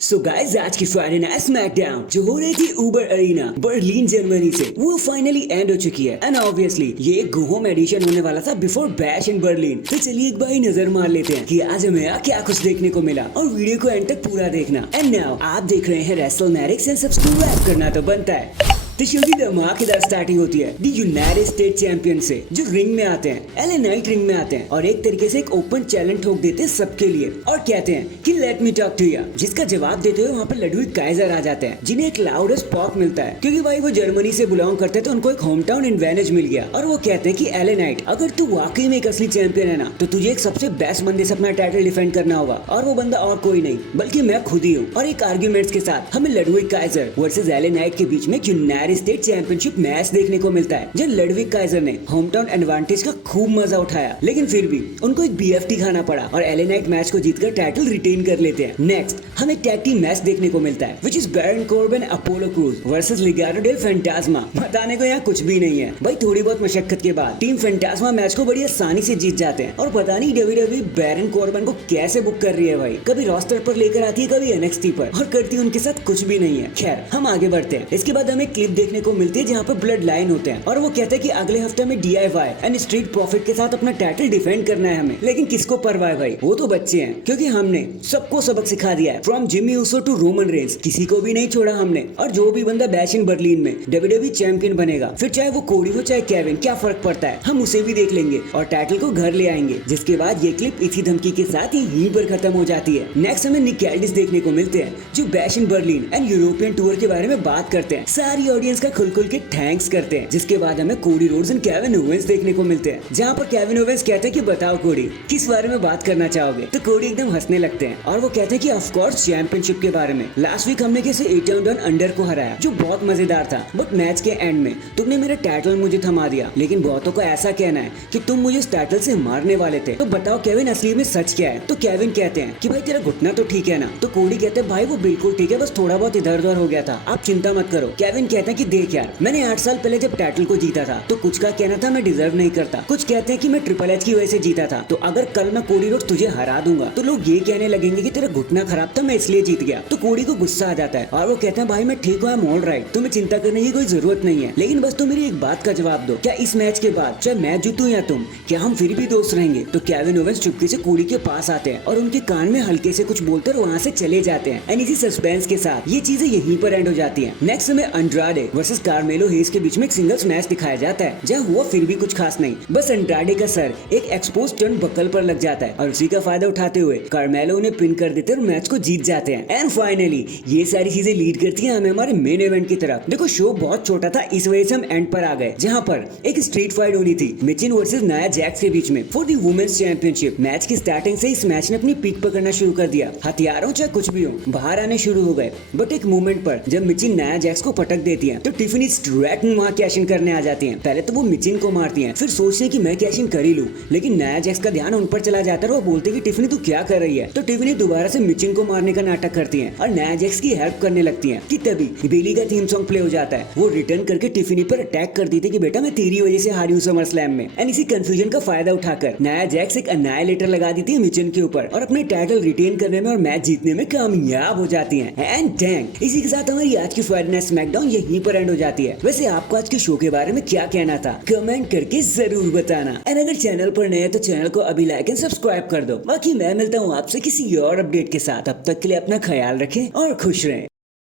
So guys आज की Friday night SmackDown जो हो रही थी उबर अरीना बर्लिन जर्मनी से वो फाइनली एंड हो चुकी है एंड ऑब्वियसली ये एक गो होम एडिशन होने वाला था बिफोर बैश इन बर्लिन। तो चलिए एक बार नजर मार लेते हैं कि आज हमें क्या कुछ देखने को मिला और वीडियो को एंड तक पूरा देखना। एंड नाउ आप देख रहे हैं रेसलमैनिक्स एंड सब्सक्राइब करना तो बनता है। तो शो की धमाकेदार स्टार्टिंग होती है दी यूनाइटेड स्टेट चैंपियन से जो रिंग में आते हैं, एलए नाइट रिंग में आते हैं और एक तरीके से एक ओपन चैलेंज ठोक देते हैं सबके लिए और कहते हैं कि let me talk to you, जिसका जवाब देते हुए वहाँ पर लडविग काइजर आ जाते हैं जिन्हें एक लाउडेस्ट पॉप मिलता है क्योंकि भाई वो जर्मनी से बिलोंग करते तो उनको एक होम टाउन एडवांटेज मिल गया। और वो कहते हैं कि एलए नाइट अगर तू वाकई में एक असली चैंपियन है ना तो तुझे एक सबसे बेस्ट बंदे से अपना टाइटल डिफेंड करना होगा और वो बंदा और कोई नहीं बल्कि मैं खुद ही हूँ। और एक आर्ग्यूमेंट्स के साथ हमें Ludwig Kaizer versus LA night के बीच में यूनाइटेड स्टेट चैंपियनशिप मैच देखने को मिलता है जब लडविग काइजर ने होम टाउन एडवांटेज का खूब मजा उठाया, लेकिन फिर भी उनको एक बीएफटी खाना पड़ा और एलए नाइट मैच को जीतकर टाइटल रिटेन कर लेते हैं। नेक्स्ट हमें टैग टीम मैच देखने को मिलता है which is Baron Corbin Apollo Crews versus Legado del Fantasma. बताने को यहाँ कुछ भी नहीं है भाई, थोड़ी बहुत मशक्कत के बाद टीम फैंटास्मा मैच को बड़ी आसानी से जीत जाते हैं और पता नहीं डब्ल्यूडब्ल्यूई बैरन कॉर्बिन को कैसे बुक कर रही है भाई, कभी रोस्टर पर लेकर आती है कभी एनएक्सटी पर और करती उनके साथ कुछ भी नहीं है। खैर हम आगे बढ़ते हैं। इसके बाद हमें क्लिप देखने को मिलती है जहाँ पर ब्लड लाइन होते हैं और वो कहते हैं कि अगले हफ्ते में डीआईवाई एंड स्ट्रीट प्रॉफिट के साथ अपना टाइटल डिफेंड करना है हमें। लेकिन किसको परवाह है भाई, वो तो बच्चे हैं क्योंकि हमने सबको सबक सिखा दिया है from Jimmy Uso to Roman Reigns, किसी को भी नहीं छोड़ा हमने। और जो भी बंदा बैश इन बर्लिन में डब्ल्यूडब्ल्यूई चैंपियन बनेगा फिर चाहे वो कोडी हो चाहे केविन, क्या फर्क पड़ता है, हम उसे भी देख लेंगे और टाइटल को घर ले आएंगे। जिसके बाद ये क्लिप इसी धमकी के साथ यहीं पर खत्म हो जाती है। नेक्स्ट हमें निक गैल्डिस देखने को मिलते हैं जो bash in Berlin and European tour के बारे में बात करते हैं, सारी ऑडियंस का खुल खुल के थैंक्स करते हैं। जिसके बाद हमें Cody Rhodes and Kevin Owens देखने को मिलते हैं जहाँ पर केविन ओवेंस कहते हैं कि बताओ कोडी किस बारे में बात करना चाहोगे, तो कोडी एकदम हंसने लगते हैं और वो कहते हैं कि ऑफ कोर्स चैंपियनशिप के बारे में। लास्ट वीक हमने कैसे 8 डाउन अंडर को हराया जो बहुत मजेदार था, बट मैच के एंड में तुमने मेरा टाइटल मुझे थमा दिया। लेकिन बहुतों को ऐसा कहना है कि तुम मुझे इस टाइटल से मारने वाले थे, तो बताओ केविन असली में सच क्या है। तो केविन कहते हैं कि भाई तेरा घुटना तो ठीक है ना, तो कोडी कहते हैं भाई वो बिल्कुल ठीक है, बस थोड़ा बहुत इधर उधर हो गया था, आप चिंता मत करो। केविन कहते हैं कि देख यार मैंने 8 साल पहले जब टाइटल को जीता था तो कुछ का कहना था मैं डिजर्व नहीं करता, कुछ कहते हैं कि मैं ट्रिपल एच की वजह से जीता था, तो अगर कल मैं कोडी रोड्स तुझे हरा दूंगा तो लोग ये कहने लगेंगे कि तेरा घुटना खराब था मैं इसलिए जीत गया। तो कोडी को गुस्सा आ जाता है और वो कहते हैं भाई मैं ठीक हूँ, आई एम ऑलराइट, तुम्हें चिंता करने की कोई जरूरत नहीं है, लेकिन बस तुम मेरी एक बात का जवाब दो, क्या इस मैच के बाद चाहे मैं जीतूं या तुम, क्या हम फिर भी दोस्त रहेंगे। तो केविन ओवेंस चुपके से कोडी के पास आते हैं और उनके कान में हल्के से कुछ बोलते और वहाँ से चले जाते हैं। एंड इसी सस्पेंस के साथ ये चीजें यहीं पर एंड हो जाती है। नेक्स्ट हमें अंड्राडे वर्सेस कार्मेलो हेज के बीच में एक सिंगल्स मैच दिखाया जाता है जहाँ हुआ फिर भी कुछ खास नहीं, बस अंड्राडे का सर एक एक्सपोज टर्न बकल पर लग जाता है और उसी का फायदा उठाते हुए कार्मेलो उन्हें पिन कर देते हैं और मैच को जीत जाते हैं। एंड फाइनली ये सारी चीजें लीड करती हैं हमें हमारे मेन इवेंट की तरफ। देखो शो बहुत छोटा था इस वजह से हम एंड पर आ गए जहाँ पर एक स्ट्रीट फाइट होनी थी मिचिन वर्सेस नाया जैक्स के बीच में for the women's championship. Match की स्टार्टिंग से इस मैच ने अपनी पीक पकड़ना शुरू कर दिया, हथियारों चाहे कुछ भी हो बाहर आने शुरू हो गए, बट एक मोमेंट पर जब मिचिन नाया जैक्स को पटक देती है तो टिफिनी स्ट्रेट वहाँ कैश इन करने आ जाती है। पहले तो वो मिचिन को मारती है, फिर सोचते हैं कि मैं कैश इन कर ही लूं, लेकिन नाया जैक्स का ध्यान उन पर चला जाता है और वो बोलते हैं कि टिफिनी तू क्या कर रही है। तो टिफिनी दोबारा से मिचिन को मारने का नाटक करती है और नाया जैक्स की हेल्प करने लगती है कि तभी बेली का थीम सॉन्ग प्ले हो जाता है। वो रिटर्न करके टिफिनी पर अटैक कर दी थी कि बेटा मैं तेरी वजह से हारी हूं समर स्लैम में। एंड इसी कंफ्यूजन का फायदा उठाकर नाया जैक्स एक अन्नाइलेटर लगा दी थी मिचिन के ऊपर और अपने टाइटल रिटेन करने में और मैच जीतने में कामयाब हो जाती है। एंड डैंग इसी के साथ हमारी आज की फ्राइडे नाइट स्मैकडाउन यहीं पर एंड हो जाती है। वैसे आपको आज के शो के बारे में क्या कहना था कमेंट करके जरूर बताना। एंड अगर चैनल पर नए तो चैनल को अभी लाइक एंड सब्सक्राइब कर दो। बाकी मैं मिलता हूँ आपसे किसी और अपडेट के साथ, तब तक के लिए अपना ख्याल रखें और खुश रहें।